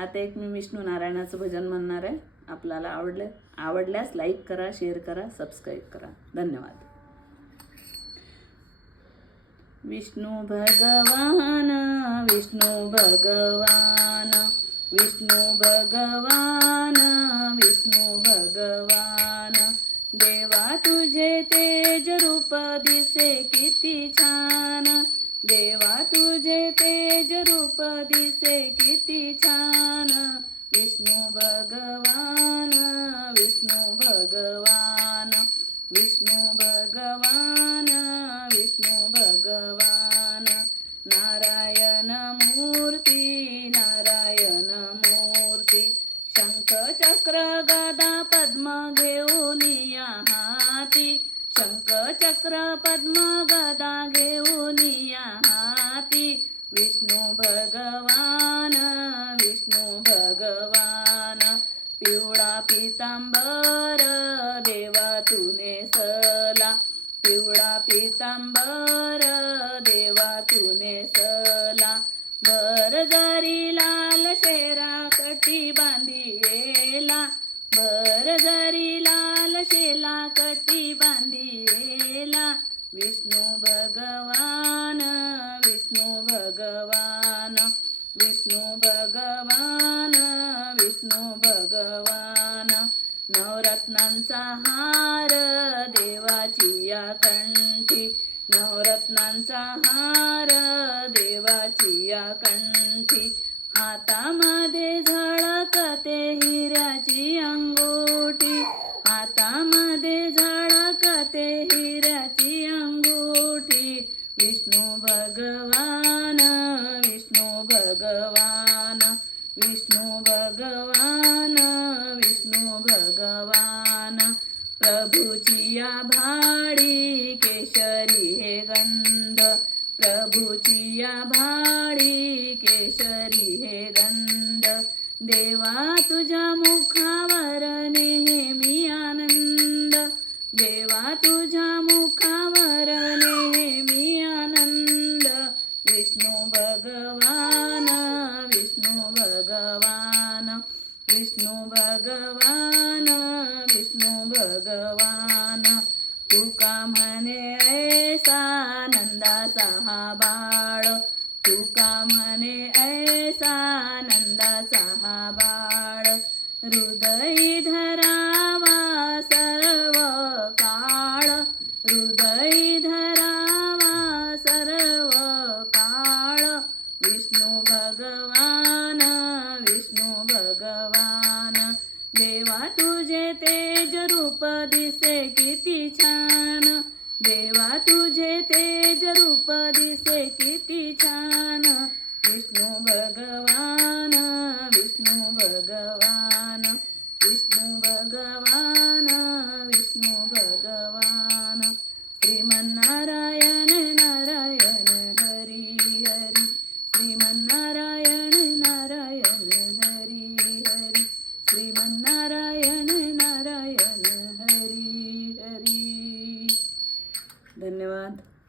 आता एक मी विष्णू नारायणाचं भजन म्हणणार आहे. आपल्याला आवडलं आवडल्यास लाईक करा शेअर करा सबस्क्राईब करा. धन्यवाद. विष्णू भगवान विष्णू भगवान विष्णू भगवान विष्णू भगवान देवा तुझे तेज रूप दिसे किती छान. देवा तुझे तेज रूप दिसे किती छान. विष्णू भगवान विष्णू भगवान विष्णू भगवान विष्णू भगवान. नारायण मूर्ती नारायण मूर्ती शंख चक्र गदा पद्म घेऊ शंख चक्र पद्म गदा घेऊन या हाती विष्णू भगवान विष्णू भगवान। पिवळा पितांबर देवा तुने सला। पिवळा पितांबर देवा तुने सला। भर जरी लाल शेरा कटी बांधियेला भर जरी लाल शेला कटी बांधियेला विष्णू भगवान विष्णू भगवान विष्णू भगवान विष्णू भगवान. नवरत्नांचा हार देवाची या कंठी. नवरत्नांचा हार देवाची या कंठी. हातामध्ये झळकते हिऱ्याची अंगोठी. हातामध्ये झळकते हिऱ्याची अंगूठी. विष्णू भगवान विष्णू भगवान विष्णू भगवान विष्णू भगवान. प्रभूची या भाडी केशरी हे गंध. प्रभूची या भाडी केशरी हे गंध. देवा तुझ्या मुखा भगवान विष्णू भगवान विष्णू भगवान विष्णू भगवान. तुका म्हणे ऐसा नंदाचा हा बाळ. तुका म्हणे ऐसा नंदाचा हा बाळ. हृदय धरा देवा तुझे तेज रूप दिसे किती छान. देवा तुझे तेज रूप दिसे किती छान. विष्णू भगवान विष्णू भगवान विष्णू भगवान विष्णू भगवान. श्रीमन्नारायण ধন্যবাদ